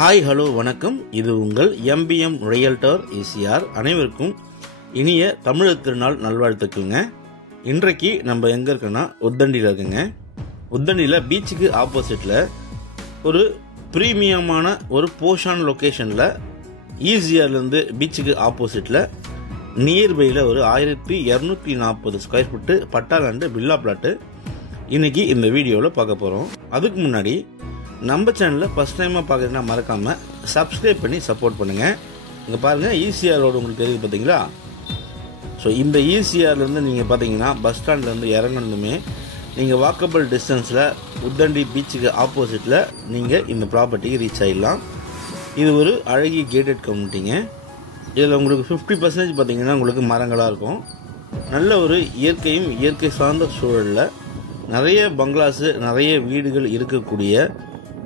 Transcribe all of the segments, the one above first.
Hi hello வணக்கம். இது உங்கள் MBM ரியல்டர் ECR. அனைவருக்கும் இனிய தமிழர் திருநாள் நல்வாழ்த்துக்குங்க. இன்றைக்கு நம்ம எங்க இருக்கோம்னா உத்தண்டியில் இருக்குங்க. உத்தண்டியில் பீச்சுக்கு ஆப்போசிட்ல ஒரு பிரீமியமான ஒரு போஷான் லொகேஷன்ல ECRலேருந்து பீச்சுக்கு ஆப்போசிட்ல நியர்பையில் ஒரு 1240 ஸ்கொயர் ஃபுட்டு பட்டாலாண்டு வில்லா பிளாட்டு இன்னைக்கு இந்த வீடியோவில் பார்க்க போகிறோம். அதுக்கு முன்னாடி நம்ம சேனலில் ஃபர்ஸ்ட் டைமாக பார்க்குறீங்கன்னா மறக்காமல் சப்ஸ்கிரைப் பண்ணி சப்போர்ட் பண்ணுங்கள். இங்கே பாருங்கள், ECR ரோடு உங்களுக்கு தெரியுது பார்த்தீங்களா? ஸோ இந்த ECRலேருந்து நீங்கள் பார்த்தீங்கன்னா பஸ் ஸ்டாண்ட்லேருந்து இறங்கணுமே நீங்கள் வாக்கபிள் டிஸ்டன்ஸில் உத்தண்டி பீச்சுக்கு ஆப்போசிட்டில் நீங்கள் இந்த ப்ராப்பர்ட்டிக்கு ரீச் ஆகிடலாம். இது ஒரு அழகிய கேட்டட் கம்யூனிட்டிங்க. இதில் உங்களுக்கு 50% பார்த்தீங்கன்னா உங்களுக்கு மரங்களாக இருக்கும். நல்ல ஒரு இயற்கை சார்ந்த சூழலில் நிறைய பங்களாஸு நிறைய வீடுகள் இருக்கக்கூடிய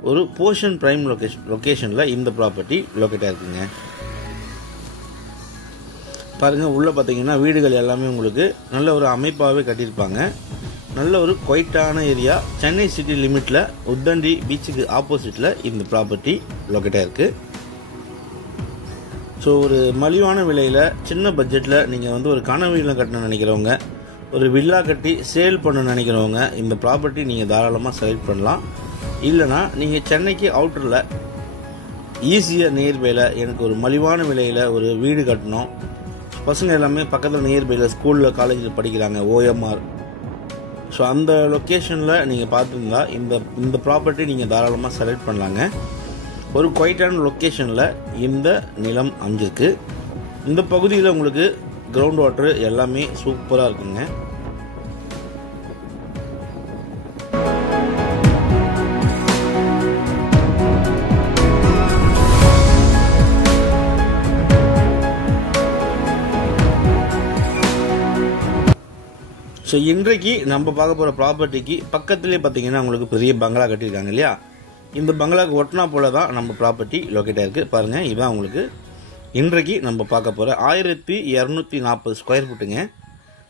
ஒரு போஷன் பிரைம் லொகேஷனில் இந்த ப்ராப்பர்ட்டி லொக்கேட்டாக இருக்குங்க. பாருங்கள், உள்ளே பார்த்தீங்கன்னா வீடுகள் எல்லாமே உங்களுக்கு நல்ல ஒரு அமைப்பாகவே கட்டியிருப்பாங்க. நல்ல ஒரு குவைட்டான ஏரியா. சென்னை சிட்டி லிமிட்டில் உத்தண்டி பீச்சுக்கு ஆப்போசிட்டில் இந்த ப்ராப்பர்ட்டி லொக்கேட்டாக இருக்குது. ஸோ ஒரு மலிவான விலையில் சின்ன பட்ஜெட்டில் நீங்கள் ஒரு கனவு இல்லம் கட்டணும்னு நினைக்கிறவங்க, ஒரு வில்லா கட்டி சேல் பண்ண நினைக்கிறவங்க இந்த ப்ராப்பர்ட்டி நீங்கள் தாராளமாக செலக்ட் பண்ணலாம். இல்லைனா நீங்கள் சென்னைக்கு அவுட்டரில் ECR நியர்பையில் எனக்கு ஒரு மலிவான விலையில் ஒரு வீடு கட்டணும், பசங்க எல்லாமே பக்கத்தில் நியர்பையில் ஸ்கூலில் காலேஜில் படிக்கிறாங்க, OMR. ஸோ அந்த லொக்கேஷனில் நீங்கள் பார்த்துருந்தா இந்த ப்ராப்பர்ட்டி நீங்கள் தாராளமாக செலக்ட் பண்ணலாங்க. ஒரு குவைட்டான லொக்கேஷனில் இந்த நிலம் அமைஞ்சிருக்கு. இந்த பகுதியில் உங்களுக்கு கிரவுண்ட் வாட்டர் எல்லாமே சூப்பராக இருக்குங்க. ஸோ இன்றைக்கு நம்ம பார்க்க போகிற ப்ராப்பர்ட்டிக்கு பக்கத்துலேயே பார்த்தீங்கன்னா உங்களுக்கு பெரிய பங்களா கட்டியிருக்காங்க இல்லையா? இந்த பங்களாவுக்கு ஒட்டினா போல தான் நம்ம ப்ராப்பர்ட்டி லொக்கேட்டாக இருக்குது. பாருங்கள், இதுதான் உங்களுக்கு இன்றைக்கு நம்ம பார்க்க போகிற 1240 ஸ்கொயர் ஃபுட்டுங்க.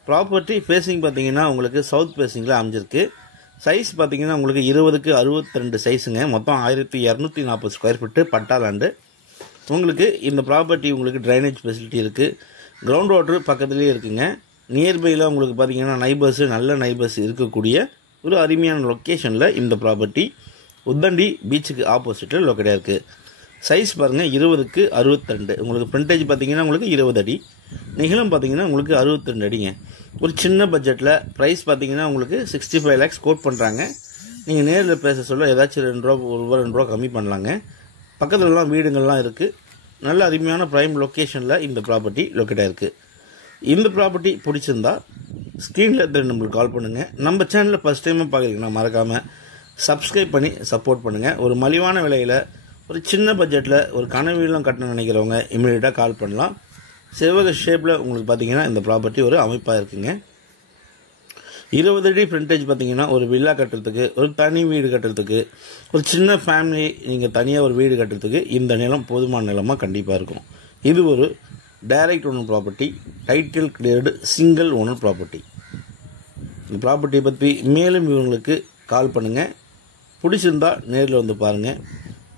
ப்ராப்பர்ட்டி ஃபேஸிங் பார்த்தீங்கன்னா உங்களுக்கு சவுத் ஃபேஸிங்கில் அமைஞ்சிருக்கு. சைஸ் பார்த்தீங்கன்னா உங்களுக்கு 20க்கு 62 சைஸுங்க. மொத்தம் 1240 ஸ்கொயர் ஃபுட்டு பட்டாலாண்டு. உங்களுக்கு இந்த ப்ராப்பர்ட்டி உங்களுக்கு ட்ரைனேஜ் ஃபெசிலிட்டி இருக்குது. கிரவுண்ட் வாட்டர் பக்கத்துலேயே இருக்குங்க. நியர்பையில் உங்களுக்கு பார்த்தீங்கன்னா நல்ல நைபர்ஸ் இருக்கக்கூடிய ஒரு அருமையான லொக்கேஷனில் இந்த ப்ராப்பர்ட்டி உத்தண்டி பீச்சுக்கு ஆப்போசிட்டில் லொக்கேட்டாக இருக்குது. சைஸ் பாருங்கள், 20க்கு 62. உங்களுக்கு ஃப்ரண்டேஜ் பார்த்தீங்கன்னா உங்களுக்கு 20 அடி, நீளம் பார்த்தீங்கன்னா உங்களுக்கு 62 அடிங்க. ஒரு சின்ன பட்ஜெட்டில் ப்ரைஸ் பார்த்தீங்கன்னா உங்களுக்கு 65 lakhs கோட் பண்ணுறாங்க. நீங்கள் நேரில் பேச சொல்ல ஏதாச்சும் 2 ரூபா 2 ரூபா கம்மி பண்ணலாங்க. பக்கத்துலலாம் வீடுங்கள்லாம் இருக்குது. நல்ல அருமையான ப்ரைம் லொக்கேஷனில் இந்த ப்ராப்பர்ட்டி லொக்கேட்டாக இருக்குது. இந்த ப்ராப்பர்ட்டி பிடிச்சிருந்தா ஸ்க்ரீனில் இருக்கிற நம்பருக்கு கால் பண்ணுங்கள். நம்ம சேனலில் ஃபஸ்ட் டைமாக பார்க்குறீங்கன்னா மறக்காமல் சப்ஸ்கிரைப் பண்ணி சப்போர்ட் பண்ணுங்கள். ஒரு மலிவான விலையில் ஒரு சின்ன பட்ஜெட்டில் ஒரு கனவு இல்லம் கட்டணும்னு நினைக்கிறவங்க இமீடியட்டாக கால் பண்ணலாம். செவ்வக ஷேப்பில் உங்களுக்கு பார்த்தீங்கன்னா இந்த ப்ராப்பர்ட்டி ஒரு அமைப்பாக இருக்குங்க. 20 அடி ஃப்ரண்டேஜ் பார்த்தீங்கன்னா ஒரு வில்லா கட்டுறதுக்கு, ஒரு தனி வீடு கட்டுறதுக்கு, ஒரு சின்ன ஃபேமிலி நீங்கள் தனியாக ஒரு வீடு கட்டுறதுக்கு இந்த நிலம் போதுமான நிலமாக கண்டிப்பாக இருக்கும். இது ஒரு direct owner property, title cleared single owner property. இந்த ப்ராப்பர்ட்டியை பற்றி மேலும் இவங்களுக்கு கால் பண்ணுங்கள். பிடிச்சிருந்தா நேரில் வந்து பாருங்கள்.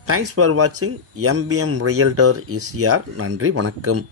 தேங்க்ஸ் ஃபார் வாட்சிங் MBM ரியல்டர் ECR. நன்றி, வணக்கம்.